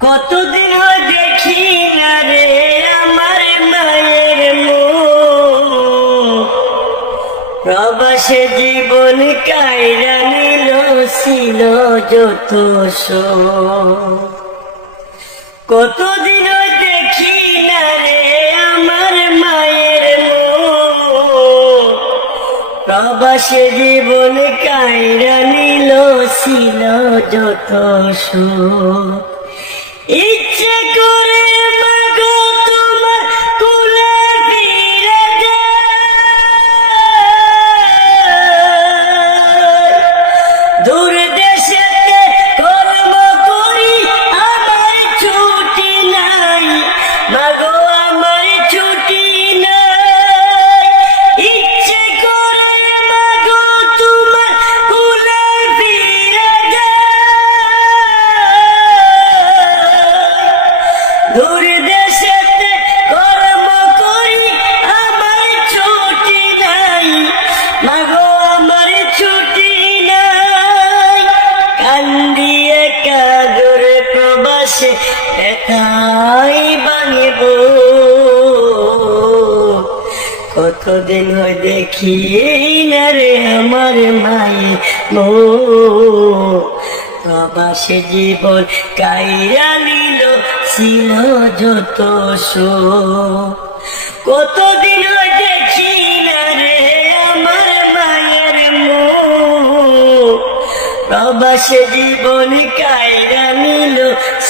কতদিন দেখি না রে আমার মায়ের প্রবাসে জীবন কায়রা নিল, ছিল যত। কতদিন দেখি না রে আমার মায়ের মুখ। প্রবাসে জীবন কায়রা নিল, ছিল যত সুখ ইচ্ছে করে একাই ভাঙিব কতদিন হয় দেখি না রে আমার মায়ে মো। প্রবাসে জীবন কাইরা নিল, ছিল যত শোক। কতদিন হয় দেখি না রে আমার মায়ের মুখ প্রবাসে জীবন কাইরা নিল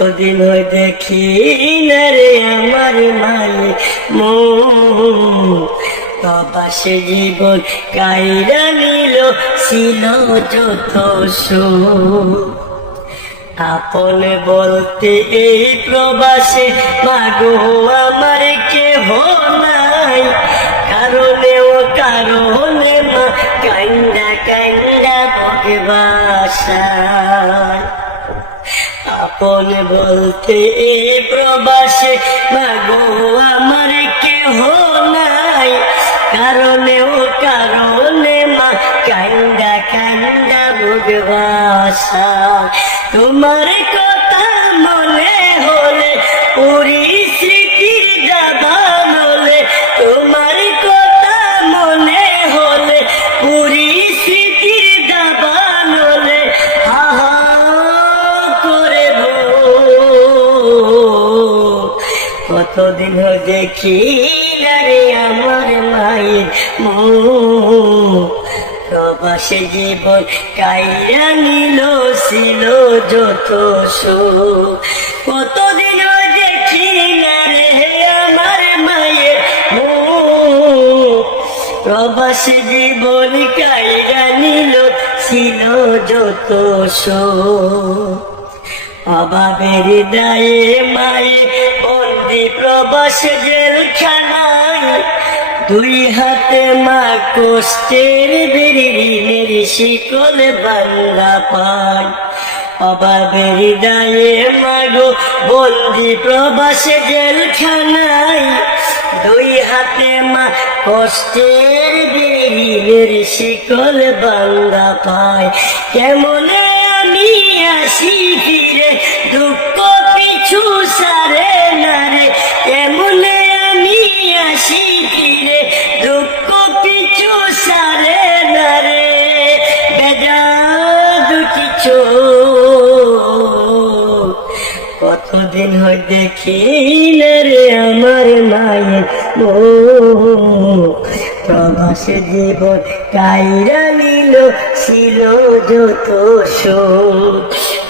কতদিন হয় দেখি না রে আমার মায়ে মো প্রবাসে জীবন কাইরা নিল, ছিল যত আপন বলতে এই প্রবাসে, মাগো আমার কেহ নাই। কারণে ও কারণে মা কান্দা বকে বাসায় আপন বলতে প্রবাসে মাগো, আমার কেহ নাই। কারণে ও কারণে মা কান্দা কান্দা ভুগবাসা। তোমার কথা মনে হলে পুরী স্মৃতি দাবান হয় দেখি রে আমার মায়ের প্রবাসে জীবন কাইরা নিল, ছিল যত সুখ। কতদিন দেখি না রে আমার মায়ের মুখ। প্রবাসী জীবন কাইরা নিল, ছিল যত শোক অভাবের দায়ে মায়ে বন্দি প্রবাস জেলখানায় দুই হাতে মা কষ্টের ঋণের শিকল বাংলা পায়। অভাবের দায়ে মাগো বন্দি প্রবাস জেলখানায় দুই হাতে মা কষ্টের বেরিনের শিকল বাংলা পায়। কেমনে আমি আসি চোখ কতদিন হয় দেখি না রে আমার মায়ের মুখ? প্রবাসে জীবন কাইরা নিল, ছিল যত শোক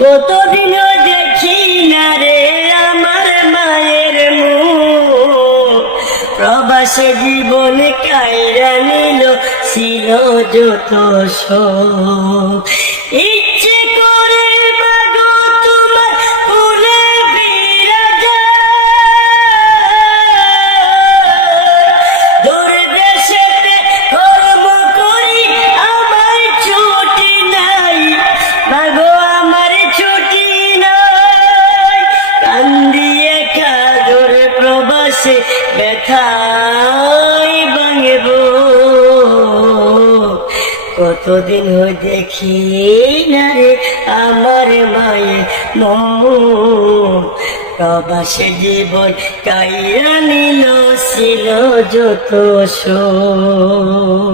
কতদিন দেখি না রে আমার মায়ের মুখ? প্রবাসে জীবন কাইরা নিল, ছিল যত শোক সে ব্যথাই ভাঙেব। কতদিন হয়ে দেখি না রে আমার মায়ের মন প্রবাসে জীবন কাইয়া নিল, ছিল যত শোক